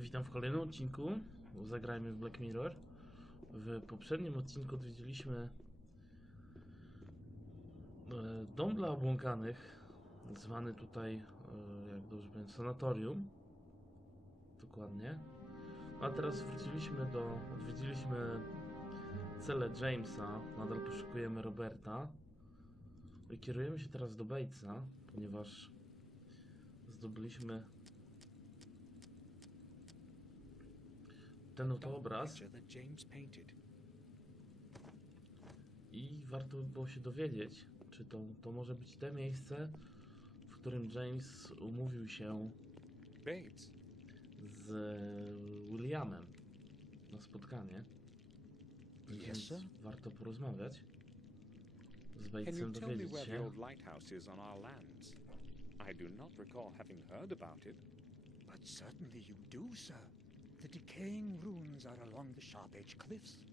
Witam w kolejnym odcinku Zagrajmy w Black Mirror. W poprzednim odcinku odwiedziliśmy dom dla obłąkanych, zwany tutaj, jak dobrze powiem, sanatorium. Dokładnie. A teraz odwiedziliśmy celę Jamesa, nadal poszukujemy Roberta. I kierujemy się teraz do Batesa, ponieważ zdobyliśmy ten oto obraz i warto by było się dowiedzieć, czy to może być te miejsce, w którym James umówił się z Williamem na spotkanie. Więc warto porozmawiać z Batesem, dowiedzieć się. I do not recall having heard about it. But certainly you do, sir. The decaying ruins are along the Sharp Edge Cliffs.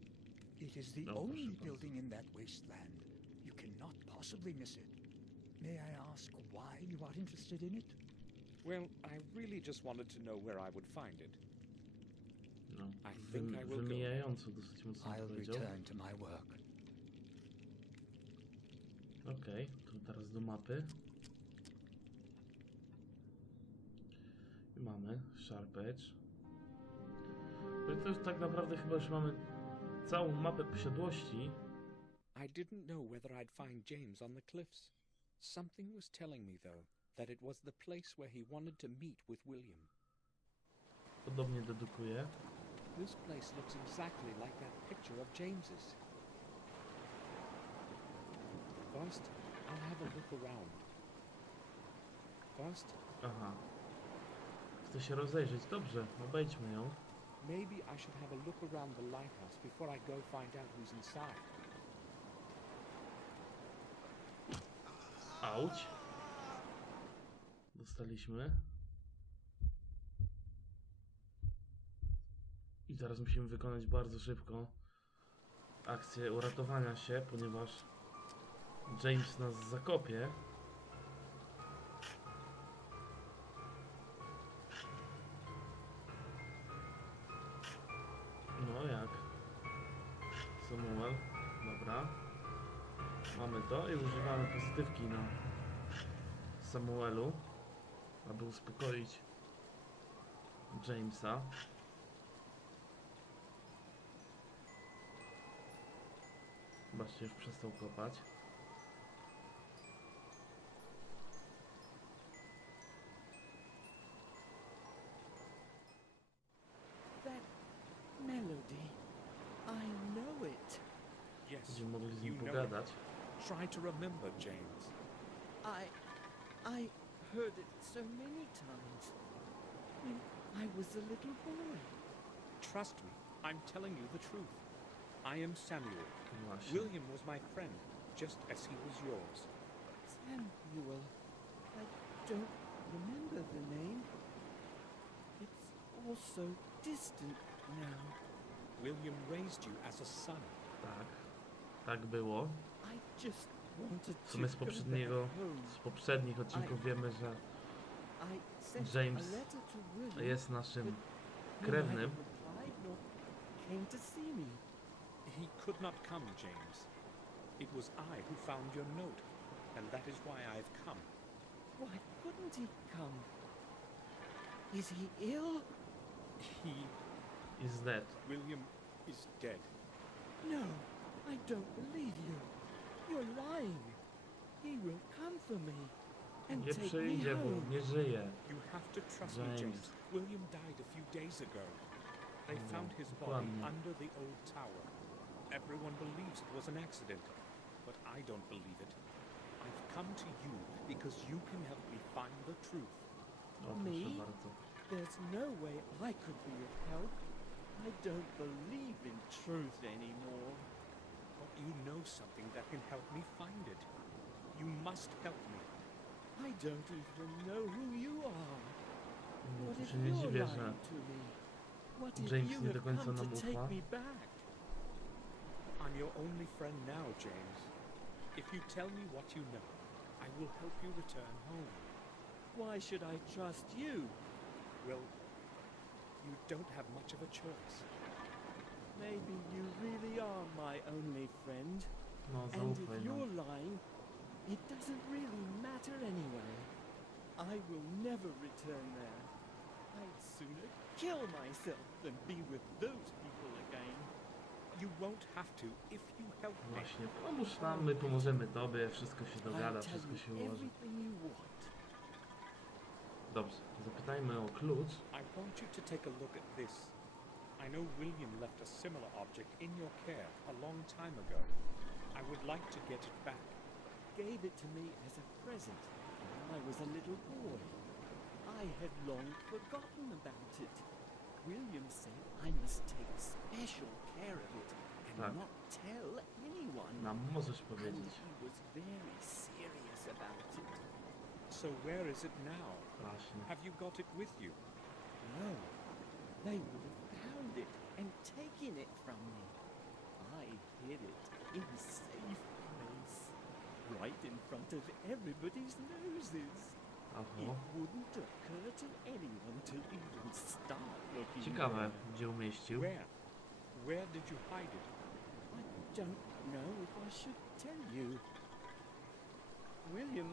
It is the only building in that wasteland. You cannot possibly miss it. May I ask why you are interested in it? Well, I really just wanted to know where I would find it. No, I think I will wymijająco dosyć mocno I'll powiedział. return to my work. Okej, to teraz do mapy. I mamy Sharp Edge. No i to już tak naprawdę chyba już mamy całą mapę posiadłości. I didn't know whether I'd find James on the cliffs. Something was telling me, though, that it was the place where he wanted to meet with William. Podobnie dedukuję. This place looks exactly like that picture of James's. First, I'll have a look around. First, Aha. Chcę się rozejrzeć. Dobrze, obejdźmy ją. maybe I should have a look around the lighthouse before I go find out who's inside. Auć. Dostaliśmy. I teraz musimy wykonać bardzo szybko akcję uratowania się, ponieważ James nas zakopie. No jak? Samuel. Dobra. Mamy to i używamy pozytywki na Samuelu, aby uspokoić Jamesa. Zobaczcie, już przestał kopać. That melody, I know it. Yes, Będziemy mogli z nim you know pogadać. it. Try to remember, James. I heard it so many times when I was a little boy. Trust me, I'm telling you the truth. I am Samuel. Właśnie. William was my friend, just as he was yours. Samuel, I don't remember the name. It's all so distant now. William raised you as a son. Tak. Tak było. I just wanted W sumie to go back home. z poprzednich odcinków wiemy, że I sent James a letter to William, jest naszym but krewnym. neither replied nor came to see me. He could not come, James. It was I who found your note, and that is why I've come. Why couldn't he come? Is he ill? He, Is dead. William, is dead. No, I don't believe you. You're lying. He will come for me and Nie take me przyjdzie, bo home. nie żyje. You have to trust me, James. James. William died a few days ago. They found his body dokładnie. under the old tower. Everyone believes it was an accident, but I don't believe it. I've come to you because you can help me find the truth. O, Me? proszę bardzo. There's no way I could be of help. I don't believe in truth anymore. But you know something that can help me find it. You must help me. I don't even know who you are. No, What to if się nie you're dziwię, że lying to me? What if James you nie do have końca come nam to ufa. take me back? I'm your only friend now, James. If you tell me what you know, I will help you return home. Why should I trust you? Well, you don't have much of a choice. Maybe you really are my only friend. No, And zaufaj if nam. you're lying, it doesn't really matter anyway. I will never return there. I'd sooner kill myself than be with those people again. You won't have to if you help me. Właśnie, pomóż nam, my pomożemy tobie, wszystko się dogada, I'll tell wszystko się you ułoży. everything you want. Dobrze, zapytajmy o klucz. I want you to take a look at this. I know William left a similar object in your care a long time ago. I would like to get it back. Gave it to me as a present when I was a little boy. I had long forgotten about it. William said I must take special care of it and Tak. not tell anyone. Nam możesz And powiedzieć. he was very serious about it. So where is it now? Właśnie. Have you got it with you? No, they would have found it and taken it from me. I hid it in a safe place, right in front of everybody's noses. It Oho. wouldn't occur to anyone to even start looking Ciekawe, there. gdzie umieścił. Where? Where did you hide it? I don't know if I should tell you. William,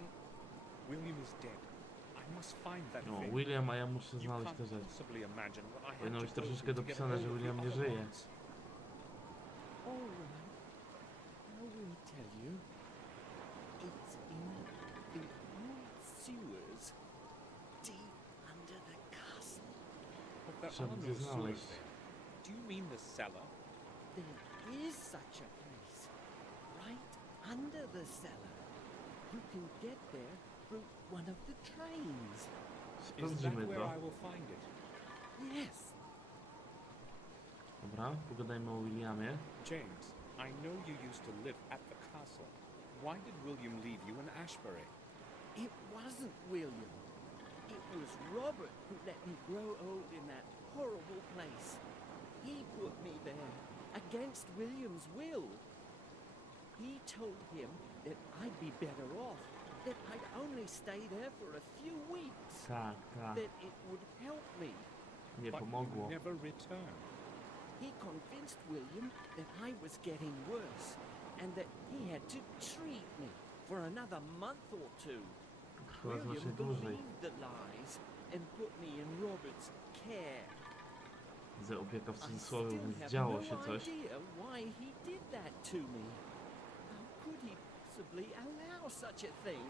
William is dead. I must find that No, thing. William, a ja muszę You znaleźć can't te rzeczy. possibly imagine what I had Powinno to być go troszeczkę through to get dopisane, że hold of William the nie other żyje. ones. all right, I will tell you. It's in the old sewers, deep under the castle. But there Trzeba are go no sewers znaleźć. there. Do you mean the cellar? There is such a place, right under the cellar. You can get there through one of the trains. Is that Sprawdzimy where to. I will find it? Yes, Dobra, pogadajmy o Williamie. James, I know you used to live at the castle. Why did William leave you in Ashbury? it wasn't William. It was Robert who let me grow old in that horrible place. He put me there, against William's will. He told him that I'd be better off, that I'd only stay there for a few weeks, Tak, tak. that it would help me. Nie But pomogło. you never returned. He convinced William that I was getting worse and that he had to treat me for another month or two. Trwa William znacznie dłużej. believed the lies and put me in Robert's care. Widzę opieka w I cudzysłowie, still więc have działo no się coś. idea why he did that to me. How could he possibly allow such a thing?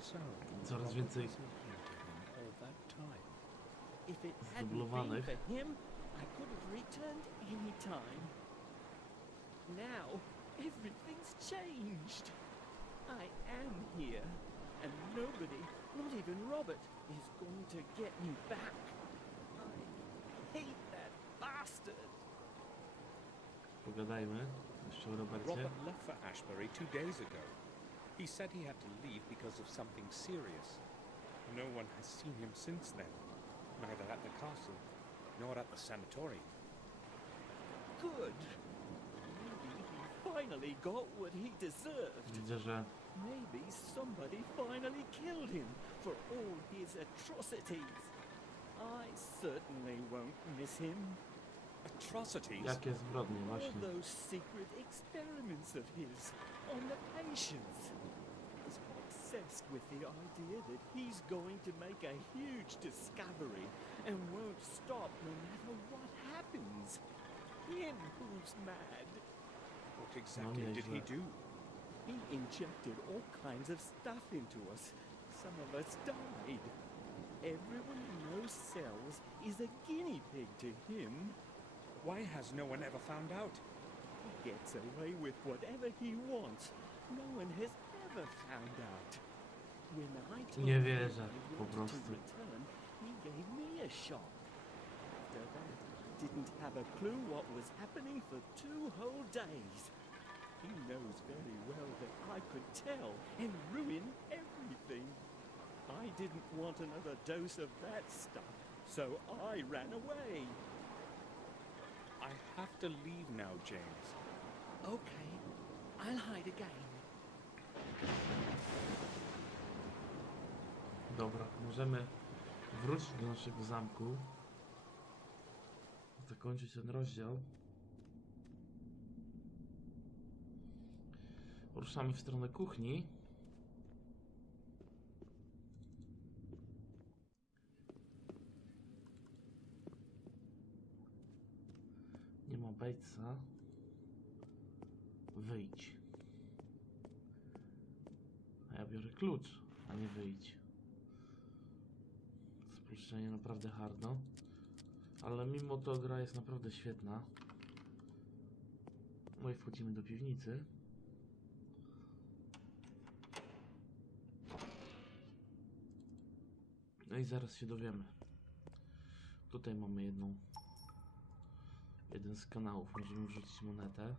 So, Coraz what więcej was happening to him all that time? If it hadn't been zdublowanych. for him, I could have returned any time. Now, everything's changed. I am here, and nobody, not even Robert, is going to get me back. I hate that bastard. Pogadajmy jeszcze o Robercie. Robert left for Ashbury 2 days ago. He said he had to leave because of something serious. No one has seen him since then, neither at the castle nor at the sanatorium. Good. Maybe he finally got what he deserved. Widzę, że Maybe somebody finally killed him for all his atrocities. I certainly won't miss him. Atrocities? jakie zbrodnie, All właśnie. those secret experiments of his on the patients. He's obsessed with the idea that he's going to make a huge discovery and won't stop no matter what happens. Him who's mad. What exactly did he nieźle. do? He injected all kinds of stuff into us. Some of us died. Everyone in those cells is a guinea pig to him. Why has no one ever found out? He gets away with whatever he wants. No one has ever found out. When I told Nie him wierzę, I po wanted prostu. to return, he gave me a shot. After that, I didn't have a clue what was happening for 2 whole days. He knows very well that I could tell and ruin everything. I didn't want another dose of that stuff, so I ran away. I have to leave now, James. Okay, I'll hide again. Dobra, możemy wrócić do naszego zamku. zakończyć ten rozdział. Ruszamy w stronę kuchni. Nie ma Batesa. Wyjdź. A ja biorę klucz, a nie wyjdź. Spuszczenie naprawdę hardo. Ale mimo to gra jest naprawdę świetna. No i wchodzimy do piwnicy. No i zaraz się dowiemy. Tutaj mamy jeden z kanałów. Możemy wrzucić monetę.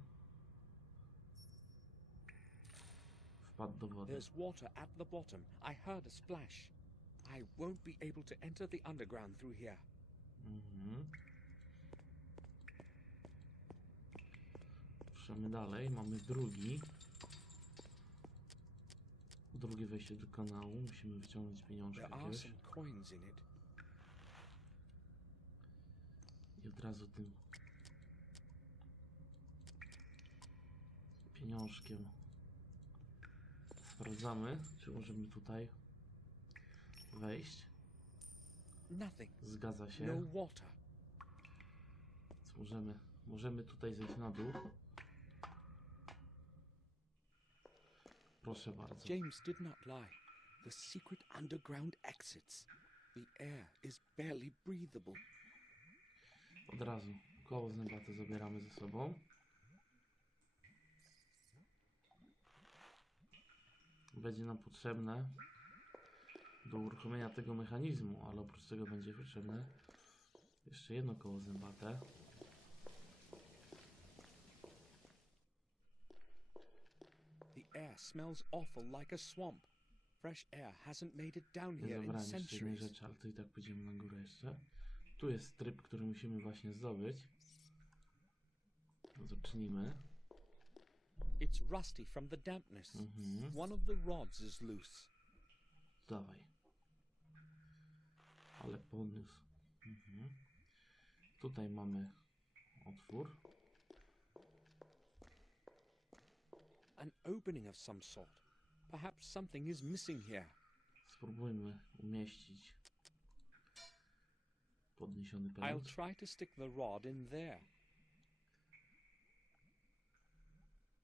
Wpadł do wody. There's water at the bottom. I heard a splash. I won't be able to enter the underground through here. Ruszamy dalej. Mamy drugie wejście do kanału. Musimy wyciągnąć pieniążki There are jakieś. some coins in it. I od razu tym pieniążkiem sprawdzamy, czy możemy tutaj wejść. Nothing. Zgadza się. No water. Więc możemy tutaj zejść na dół. Proszę bardzo. James did not lie. The secret underground exits. The air is barely breathable. Od razu koło zębate zabieramy ze sobą. Będzie nam potrzebne do uruchomienia tego mechanizmu, ale oprócz tego będzie potrzebne jeszcze jedno koło zębate. The air smells awful like a swamp. Fresh air hasn't made it down Nie here in zabrałem jeszcze jednej centuries. rzeczy, ale to i tak pójdziemy na górę jeszcze. Tu jest tryb, który musimy właśnie zdobyć. Zacznijmy. It's rusty from the dampness. One of the rods is loose. Dawaj. Ale podniósł. Tutaj mamy otwór. An opening of some sort. Perhaps something is missing here. Spróbujmy umieścić podniesiony I'll pęd. try to stick the rod in there.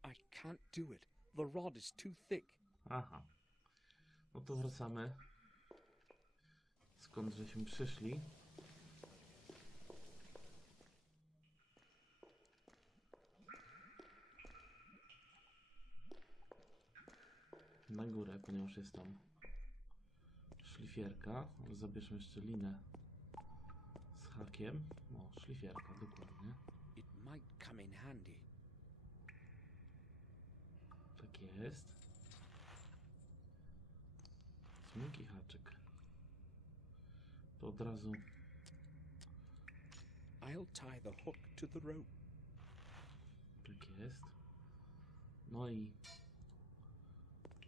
I can't do it. The rod is too thick. Aha. No to wracamy. Skąd żeśmy przyszli. Na górę, ponieważ jest tam szlifierka. Zabierzmy jeszcze linę z hakiem. No, szlifierka, dokładnie. It might come in handy. Tak jest. Miękki haczyk. To od razu I'll tie the hook to the rope. tak jest. No i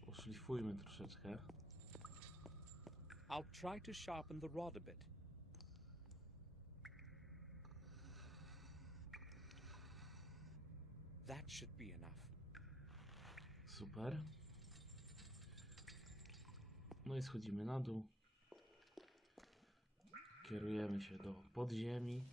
oszlifujmy troszeczkę. I'll try to sharpen the rod a bit. That should be enough. Super. No i schodzimy na dół. Kierujemy się do podziemi.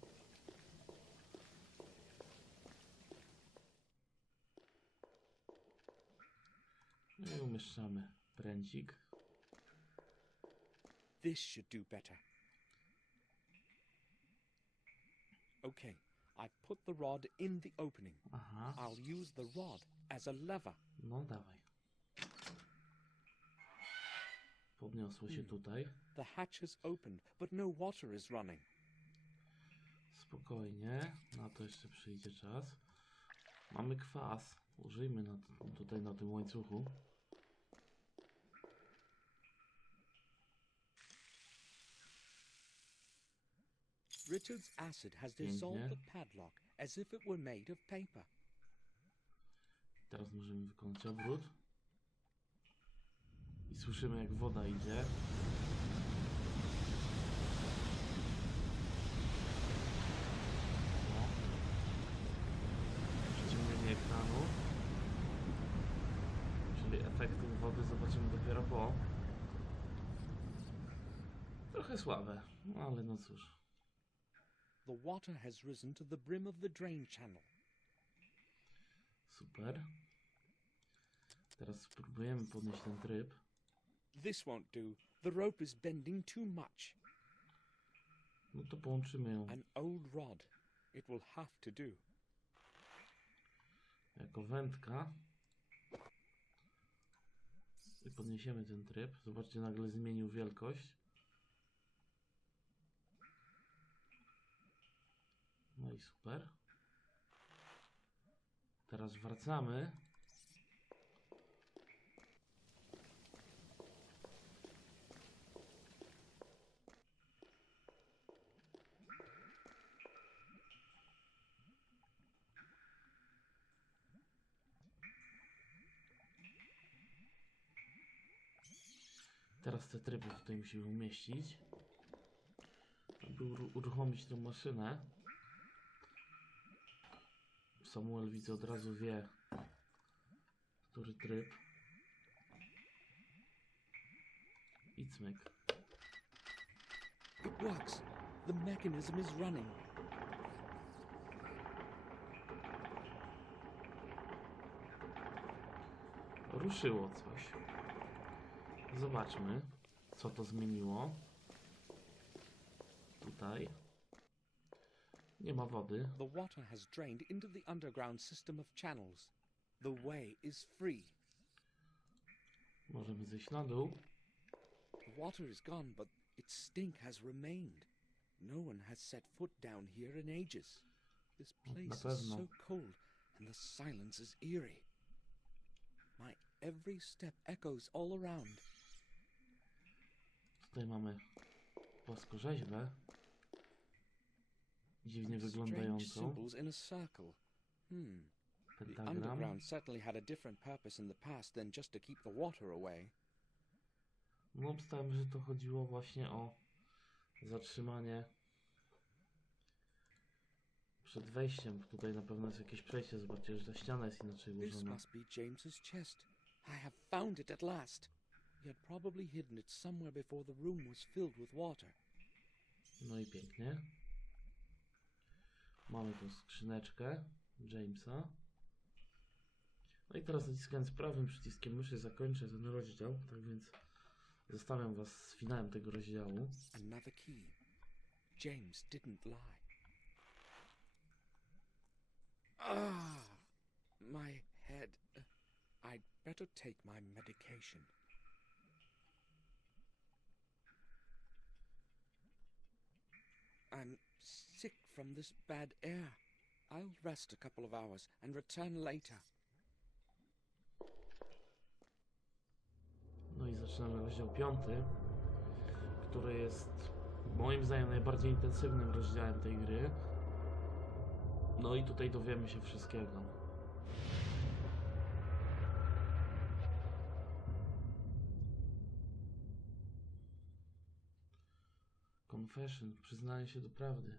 No i umieszczamy pręcik. This should do better. Okay, I put the rod in the opening. Aha. I'll use the rod as a lever. No dawaj. Podniosło się tutaj. The hatch has opened, but no water is running. Spokojnie. Na to jeszcze przyjdzie czas. Mamy kwas. Użyjmy tutaj na tym łańcuchu. Richard's acid has dissolved the padlock as if it were made of paper. Teraz możemy wykonać obrót. I słyszymy, jak woda idzie. zobaczymy dopiero po. Trochę słabe, no ale no cóż. The water has risen to the brim of the drain channel. Super. Teraz spróbujemy podnieść ten tryb. This won't do. The rope is bending too much. No to połączymy ją An old rod. It will have to do. jako wędka. I podniesiemy ten tryb. Zobaczcie, nagle zmienił wielkość. No i super. Teraz wracamy. Teraz te tryby tutaj musimy umieścić, aby uruchomić tą maszynę. Samuel, widzę, od razu wie, który tryb. I cmyk. It works. The mechanism is running. Ruszyło coś. Zobaczmy, co to zmieniło. Tutaj nie ma wody. The water has drained into the underground system of channels. The way is free. Możemy zejść na dół. The water is gone, but its stink has remained. No one has set foot down here in ages. This place is so cold, and the silence is eerie. My every step echoes all around. Tutaj mamy płaskorzeźbę, dziwnie wyglądającą. Symbols in a circle. The Pentagram. underground certainly had a different purpose in the past than just to keep the water away. No, obstałem, że to chodziło właśnie o zatrzymanie przed wejściem. Tutaj na pewno jest jakieś przejście. Zobaczcie, że ta ściana jest inaczej This ułożona. must be James's chest. I have found it at last. He had probably hidden it somewhere before the room was filled with water. No i pięknie. Mamy tu skrzyneczkę Jamesa. No i teraz naciskając prawym przyciskiem myszy zakończę ten rozdział. Tak więc zostawiam was z finałem tego rozdziału. Another key. James didn't lie. My head. I'd better take my medication. I'm sick from this bad air. I'll rest a couple of hours and return later. No i zaczynamy rozdział 5, który jest moim zdaniem najbardziej intensywnym rozdziałem tej gry. No i tutaj dowiemy się wszystkiego. Confession, przyznanie się do prawdy.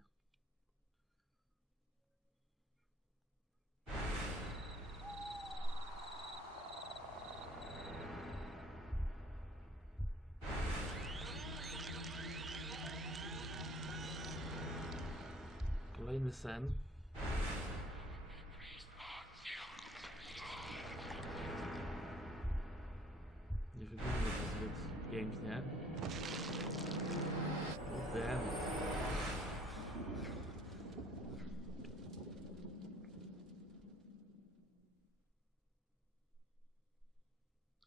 Kolejny sen. Nie wygląda to zbyt pięknie. Wydane.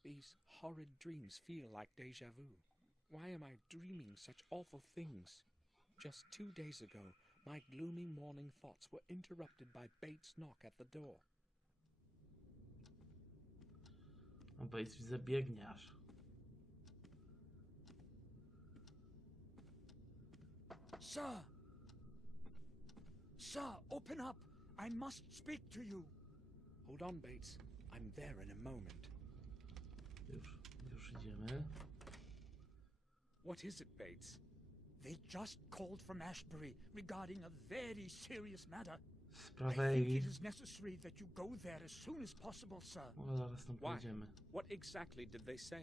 These horrid dreams feel like déjà vu. Why am I dreaming such awful things? Just 2 days ago, my gloomy morning thoughts were interrupted by Bates' knock at the door. A Bates, widzę, biegnie aż. Sir! Sir, open up! I must speak to you! Hold on, Bates. I'm there in a moment. Już idziemy. What is it, Bates? They just called from Ashbury regarding a very serious matter. z I prawej. think it is necessary that you go there as soon as possible, sir. O, zaraz tam Why? pojedziemy. What exactly did they say?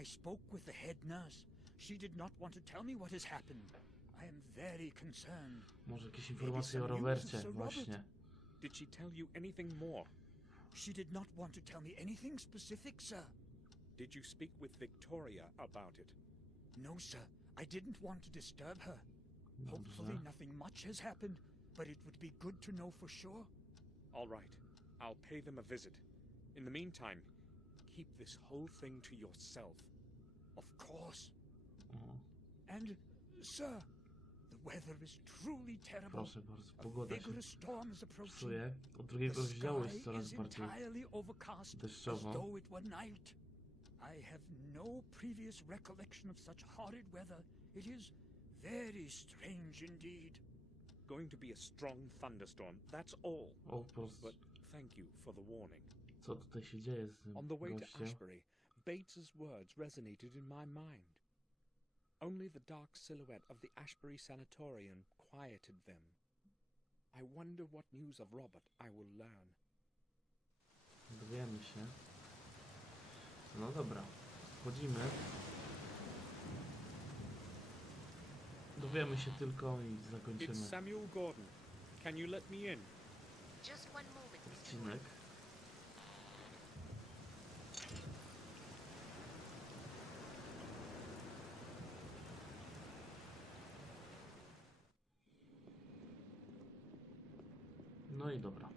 I spoke with the head nurse. She did not want to tell me what has happened. I am very concerned. Może jakieś informacje o Robercie, właśnie. Did she tell you anything more? She did not want to tell me anything specific, sir. Did you speak with Victoria about it? No, sir. I didn't want to disturb her. Dobrze. Hopefully nothing much has happened, but it would be good to know for sure. All right. I'll pay them a visit. In the meantime, keep this whole thing to yourself. Of course. O, And, sir, the weather is truly terrible. proszę bardzo, A pogoda się vigorous storm is approaching. psuje. Od The drugiego rozdziału jest sky coraz is bardziej entirely overcast, as deszczowo. though it were night. I have no previous recollection of such horrid weather. It is very strange indeed. Going to be a strong thunderstorm, that's all. O, po prostu, But thank you for the warning. co tutaj się dzieje z tym On the way to gościem? Ashbury, Bates's words resonated in my mind. Only the dark silhouette of the Ashbury Sanatorium quieted them. I wonder what news of Robert I will learn. Dowiemy się. No dobra, wchodzimy. Dowiemy się tylko i zakończymy It's Samuel Gordon. Can you let me in? Just one moment, Mr. odcinek. No i dobra.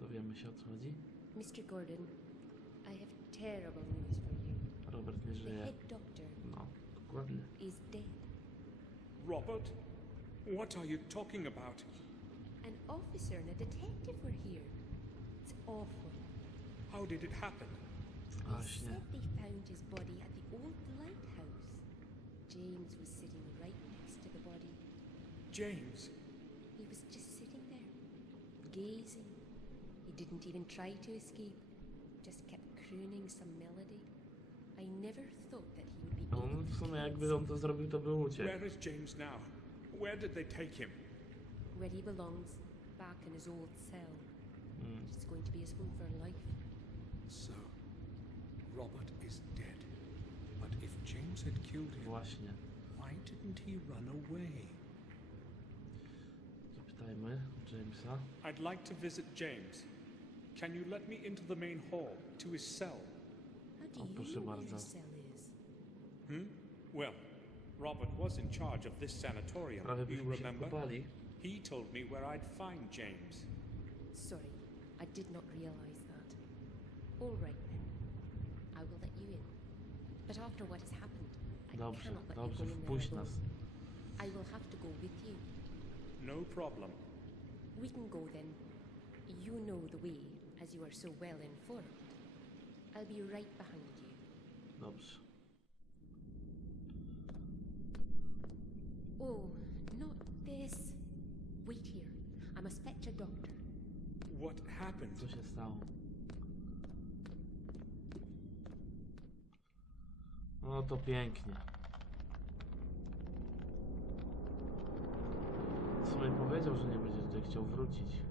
Dowiemy się, o co chodzi. Mr. Gordon, I have terrible news for you. Robert nie The żyje. head doctor No, dokładnie. is dead. Robert? What are you talking about? An officer and a detective were here. It's awful. How did it happen? They Właśnie. said they found his body at the old lighthouse. James was sitting right next to the body. James? He was just sitting there, gazing. He didn't even try to escape. Just kept crooning some melody. I never thought that he would be able On w to sumie commit jakby on to zrobił, to by uciekł. Where is James now? Where did they take him? where he belongs, back in his old cell. It's going to be his home for life. So, Robert is dead. But if James had killed him, Właśnie. why didn't he run away? Zapytajmy Jamesa. I'd like to visit James. Can you let me into the main hall, to his cell? How do O, you proszę know where bardzo. his cell is? Well, Robert was in charge of this sanatorium, Prawie you byśmy się remember? wkopali. He told me where I'd find James. Sorry, I did not realize that. All right then. I will let you in. But after what has happened, I Dobrze, cannot let dobrze, you go in there wpuść alone. nas. I will have to go with you. No problem. We can go then. You know the way, as you are so well informed. I'll be right behind you. Dobrze. Oh, not this. Wait here. I must fetch a doctor. What happened? Co się stało? No to pięknie. W sumie powiedział, że nie będzie tutaj chciał wrócić.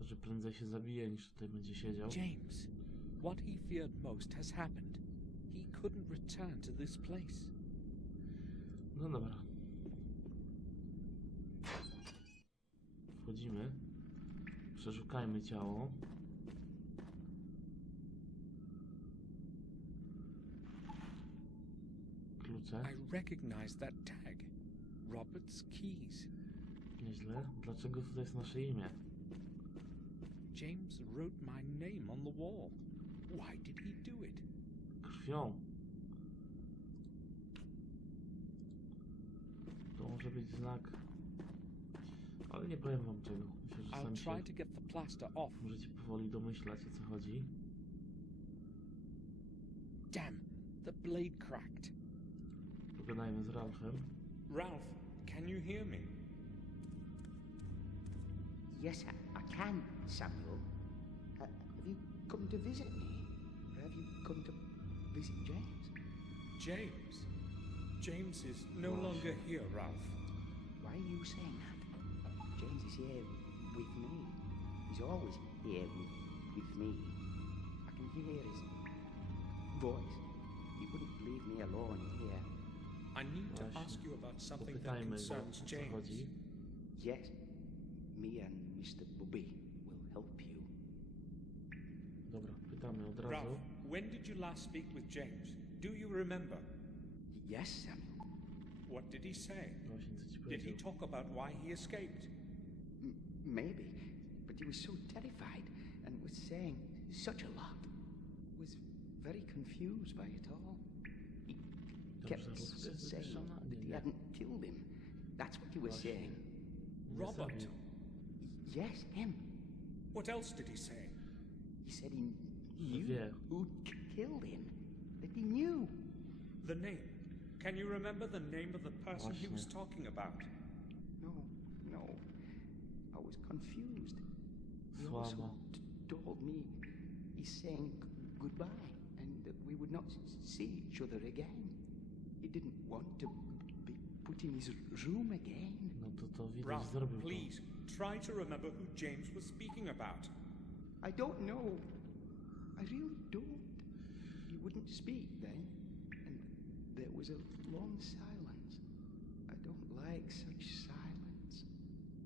Że prędzej się zabije, niż tutaj będzie siedział. James, what he feared most has happened. He couldn't return to this place. No dobra. Wchodzimy. Przeszukajmy ciało. Klucze. I recognize that tag. Robert's keys. Nieźle. Dlaczego tutaj jest nasze imię? James wrote my name on the wall. Why did he do it? Krwią. To może być znak. Ale nie powiem wam czego. Myślę, że I'll sami się try to get the plaster off. możecie powoli domyślać, o co chodzi. Damn, the blade cracked. Pogadajmy z Ralphem. Ralph, can you hear me? Yes, I can, Samuel. Have you come to visit me? Or have you come to visit James? James. James is no Gosh. longer here, Ralph. Why are you saying that? James is here with me. He's always here with me. I can hear his voice. He wouldn't leave me alone here. I need to Właśnie. ask you about something that Popytajmy go, concerns o co James. chodzi. Yes, me and Mr. Bubby will help you. Dobra, pytamy od razu. Ralph, when did you last speak with James? Do you remember? Yes, Samuel. What did he say? Właśnie, co ci Did he powiedział? talk about why he escaped? Maybe, but he was so terrified and was saying such a lot. Was very confused by it all. He kept Dobrze, rówka jest saying wywieszona? that Nie, he nie. hadn't killed him. That's what he was Właśnie. saying. Nie Robert. zabił. Yes, him. What else did he say? He said he Że knew wie. who killed him. That he knew. The name. Can you remember the name of the person he was Właśnie. talking about? No. I was confused. He also Słabo. told me he's saying goodbye and that we would not see each other again. He didn't want to be put in his room again. No to widać Ralph, zrobił to. please, try to remember who James was speaking about. I don't know. I really don't. He wouldn't speak then, and there was a long silence. I don't like such silence.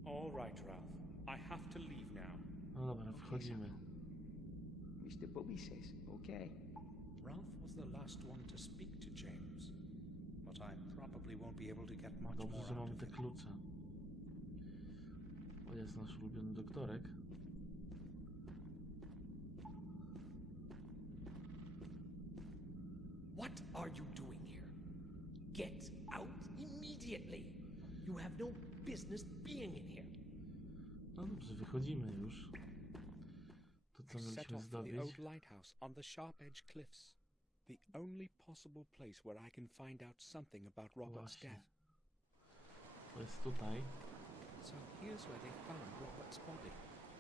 All right, Ralph. I have to leave now. No dobra, wchodzimy. Mr. Bubby says, okay. Ralph was the last one to speak to James, but I probably won't be able to get much Dobrze, more że out mamy of te him. klucze. O, jest nasz ulubiony doktorek. What are you doing here? Get out immediately. You have no business being in here. No dobrze, wychodzimy już. To co I set mieliśmy off for the zdobyć? old lighthouse on the sharp edge cliffs. The only possible place where I can find out something about Robert's Właśnie. death. To jest tutaj. So here's where they found Robert's body.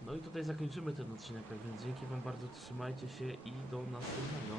No i tutaj zakończymy ten odcinek, tak więc dzięki wam bardzo, trzymajcie się i do następnego.